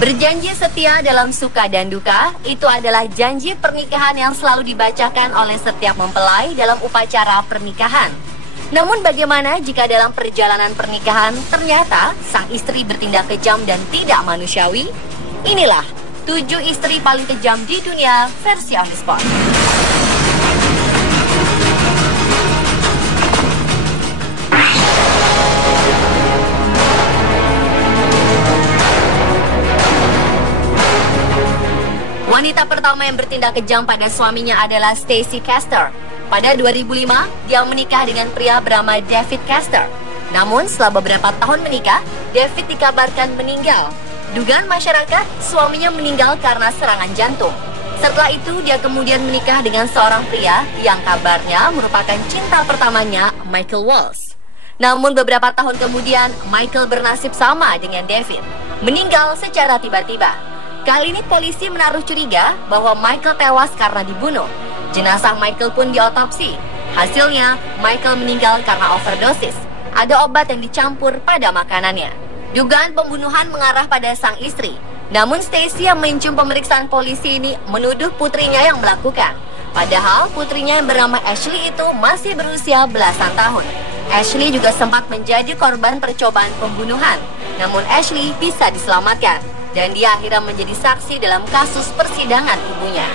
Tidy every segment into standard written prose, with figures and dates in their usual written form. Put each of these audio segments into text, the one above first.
Berjanji setia dalam suka dan duka, itu adalah janji pernikahan yang selalu dibacakan oleh setiap mempelai dalam upacara pernikahan. Namun bagaimana jika dalam perjalanan pernikahan ternyata sang istri bertindak kejam dan tidak manusiawi? Inilah 7 istri paling kejam di dunia versi On The Spot. Wanita pertama yang bertindak kejam pada suaminya adalah Stacey Castor. Pada 2005, dia menikah dengan pria bernama David Castor. Namun, setelah beberapa tahun menikah, David dikabarkan meninggal. Dugaan masyarakat, suaminya meninggal karena serangan jantung. Setelah itu, dia kemudian menikah dengan seorang pria yang kabarnya merupakan cinta pertamanya, Michael Walsh. Namun, beberapa tahun kemudian, Michael bernasib sama dengan David, meninggal secara tiba-tiba. Kali ini polisi menaruh curiga bahwa Michael tewas karena dibunuh. Jenazah Michael pun diotopsi. Hasilnya, Michael meninggal karena overdosis. Ada obat yang dicampur pada makanannya. Dugaan pembunuhan mengarah pada sang istri. Namun Stacey yang mencium pemeriksaan polisi ini menuduh putrinya yang melakukan. Padahal putrinya yang bernama Ashley itu masih berusia belasan tahun. Ashley juga sempat menjadi korban percobaan pembunuhan. Namun Ashley bisa diselamatkan. Dan dia akhirnya menjadi saksi dalam kasus persidangan ibunya.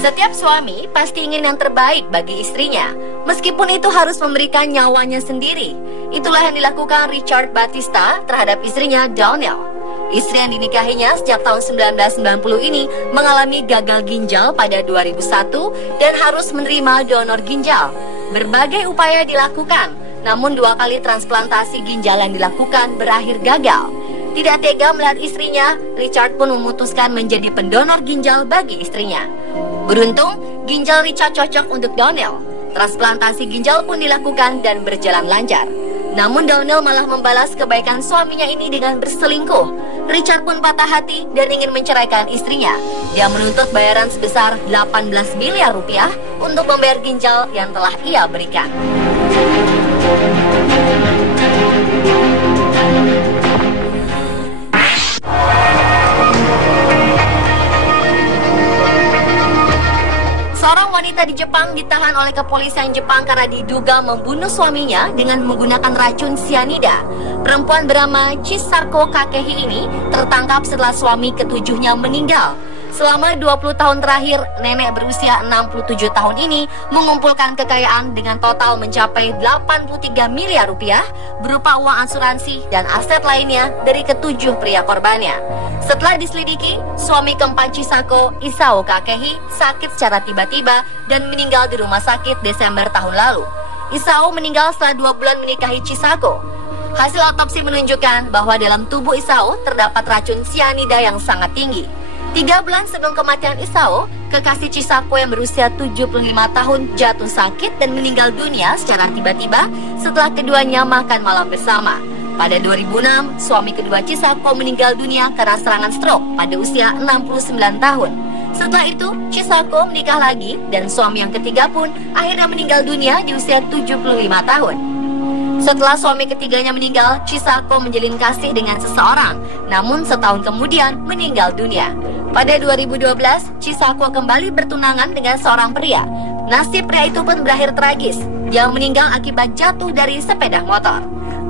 Setiap suami pasti ingin yang terbaik bagi istrinya, meskipun itu harus memberikan nyawanya sendiri. Itulah yang dilakukan Richard Batista terhadap istrinya Donnell. Istri yang dinikahinya sejak tahun 1990 ini mengalami gagal ginjal pada 2001 dan harus menerima donor ginjal. Berbagai upaya dilakukan, namun 2 kali transplantasi ginjal yang dilakukan berakhir gagal. Tidak tega melihat istrinya, Richard pun memutuskan menjadi pendonor ginjal bagi istrinya. Beruntung, ginjal Richard cocok untuk Donnell. Transplantasi ginjal pun dilakukan dan berjalan lancar. Namun Donnell malah membalas kebaikan suaminya ini dengan berselingkuh. Richard pun patah hati dan ingin menceraikan istrinya. Dia menuntut bayaran sebesar 18 miliar rupiah untuk membayar ginjal yang telah ia berikan. Seorang wanita di Jepang ditahan oleh kepolisian Jepang karena diduga membunuh suaminya dengan menggunakan racun sianida. Perempuan bernama Chisako Kakehi ini tertangkap setelah suami ketujuhnya meninggal. Selama 20 tahun terakhir, nenek berusia 67 tahun ini mengumpulkan kekayaan dengan total mencapai 83 miliar rupiah berupa uang asuransi dan aset lainnya dari ketujuh pria korbannya. Setelah diselidiki, suami keempat Chisako, Isao Kakehi, sakit secara tiba-tiba dan meninggal di rumah sakit Desember tahun lalu. Isao meninggal setelah 2 bulan menikahi Chisako. Hasil otopsi menunjukkan bahwa dalam tubuh Isao terdapat racun sianida yang sangat tinggi. 3 bulan sebelum kematian Isao, kekasih Chisako yang berusia 75 tahun jatuh sakit dan meninggal dunia secara tiba-tiba setelah keduanya makan malam bersama. Pada 2006, suami kedua Chisako meninggal dunia karena serangan stroke pada usia 69 tahun. Setelah itu, Chisako menikah lagi dan suami yang ketiga pun akhirnya meninggal dunia di usia 75 tahun. Setelah suami ketiganya meninggal, Chisako menjalin kasih dengan seseorang, namun setahun kemudian meninggal dunia. Pada 2012, Chisako kembali bertunangan dengan seorang pria. Nasib pria itu pun berakhir tragis. Dia meninggal akibat jatuh dari sepeda motor.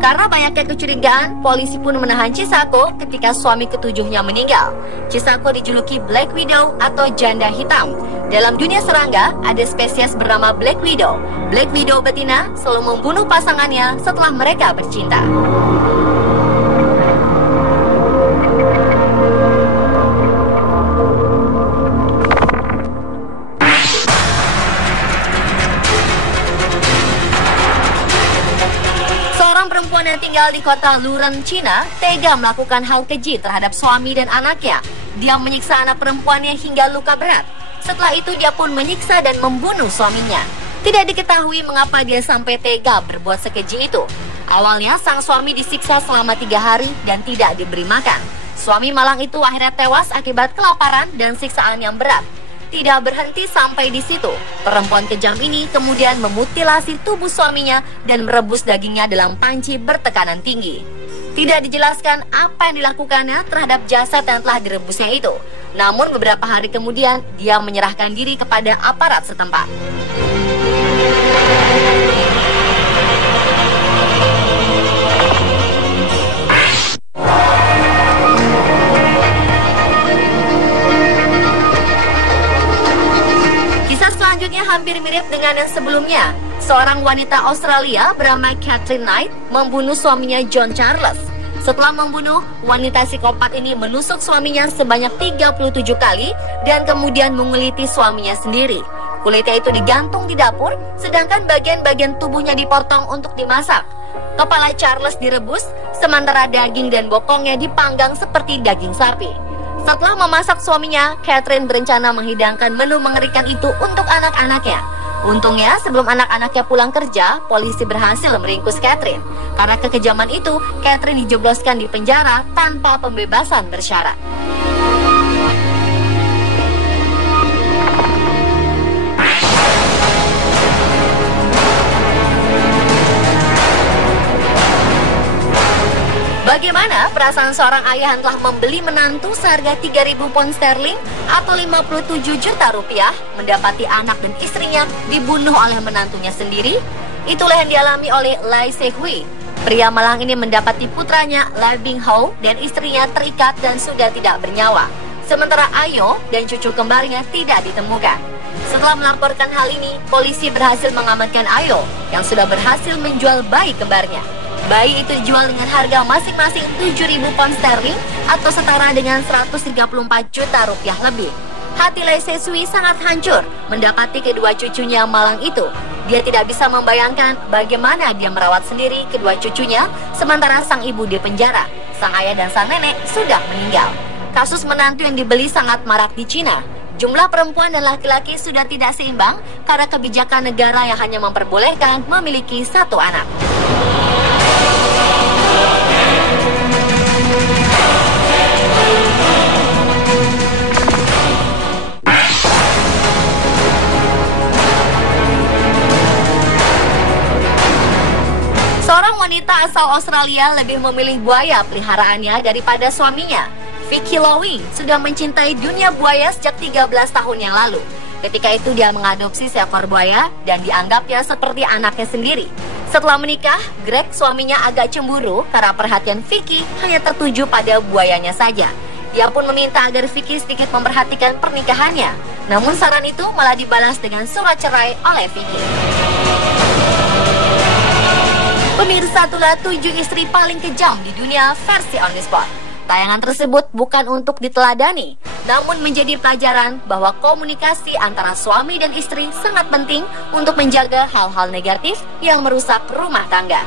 Karena banyaknya kecurigaan, polisi pun menahan Chisako ketika suami ketujuhnya meninggal. Chisako dijuluki Black Widow atau janda hitam. Dalam dunia serangga, ada spesies bernama Black Widow. Black Widow betina selalu membunuh pasangannya setelah mereka bercinta. Perempuan yang tinggal di kota Luren, Cina, tega melakukan hal keji terhadap suami dan anaknya. Dia menyiksa anak perempuannya hingga luka berat. Setelah itu dia pun menyiksa dan membunuh suaminya. Tidak diketahui mengapa dia sampai tega berbuat sekeji itu. Awalnya sang suami disiksa selama 3 hari dan tidak diberi makan. Suami malang itu akhirnya tewas akibat kelaparan dan siksaan yang berat. Tidak berhenti sampai di situ, perempuan kejam ini kemudian memutilasi tubuh suaminya dan merebus dagingnya dalam panci bertekanan tinggi. Tidak dijelaskan apa yang dilakukannya terhadap jasad yang telah direbusnya itu. Namun beberapa hari kemudian dia menyerahkan diri kepada aparat setempat. Selanjutnya hampir mirip dengan yang sebelumnya. Seorang wanita Australia bernama Catherine Knight membunuh suaminya John Charles. Setelah membunuh, wanita psikopat ini menusuk suaminya sebanyak 37 kali dan kemudian menguliti suaminya sendiri. Kulitnya itu digantung di dapur, sedangkan bagian-bagian tubuhnya dipotong untuk dimasak. Kepala Charles direbus, sementara daging dan bokongnya dipanggang seperti daging sapi. Setelah memasak suaminya, Catherine berencana menghidangkan menu mengerikan itu untuk anak-anaknya. Untungnya, sebelum anak-anaknya pulang kerja, polisi berhasil meringkus Catherine. Karena kekejaman itu, Catherine dijebloskan di penjara tanpa pembebasan bersyarat. Bagaimana perasaan seorang ayah yang telah membeli menantu seharga 3.000 pound sterling atau 57 juta rupiah mendapati anak dan istrinya dibunuh oleh menantunya sendiri? Itulah yang dialami oleh Lai Se-hui. Pria Malang ini mendapati putranya Lai Bing-hao dan istrinya terikat dan sudah tidak bernyawa. Sementara Ayo dan cucu kembarnya tidak ditemukan. Setelah melaporkan hal ini, polisi berhasil mengamankan Ayo yang sudah berhasil menjual bayi kembarnya. Bayi itu dijual dengan harga masing-masing 7.000 pound sterling atau setara dengan 134 juta rupiah lebih. Hati Lai Se-hui sangat hancur mendapati kedua cucunya malang itu. Dia tidak bisa membayangkan bagaimana dia merawat sendiri kedua cucunya sementara sang ibu di penjara. Sang ayah dan sang nenek sudah meninggal. Kasus menantu yang dibeli sangat marak di Cina. Jumlah perempuan dan laki-laki sudah tidak seimbang karena kebijakan negara yang hanya memperbolehkan memiliki satu anak. Seorang wanita asal Australia lebih memilih buaya peliharaannya daripada suaminya. Vicky Lowy sudah mencintai dunia buaya sejak 13 tahun yang lalu. Ketika itu dia mengadopsi seekor buaya dan dianggapnya seperti anaknya sendiri. Setelah menikah, Greg suaminya agak cemburu karena perhatian Vicky hanya tertuju pada buayanya saja. Dia pun meminta agar Vicky sedikit memperhatikan pernikahannya. Namun saran itu malah dibalas dengan surat cerai oleh Vicky. Pemirsa, itulah 7 istri paling kejam di dunia versi On The Spot. Tayangan tersebut bukan untuk diteladani, namun menjadi pelajaran bahwa komunikasi antara suami dan istri sangat penting untuk menjaga hal-hal negatif yang merusak rumah tangga.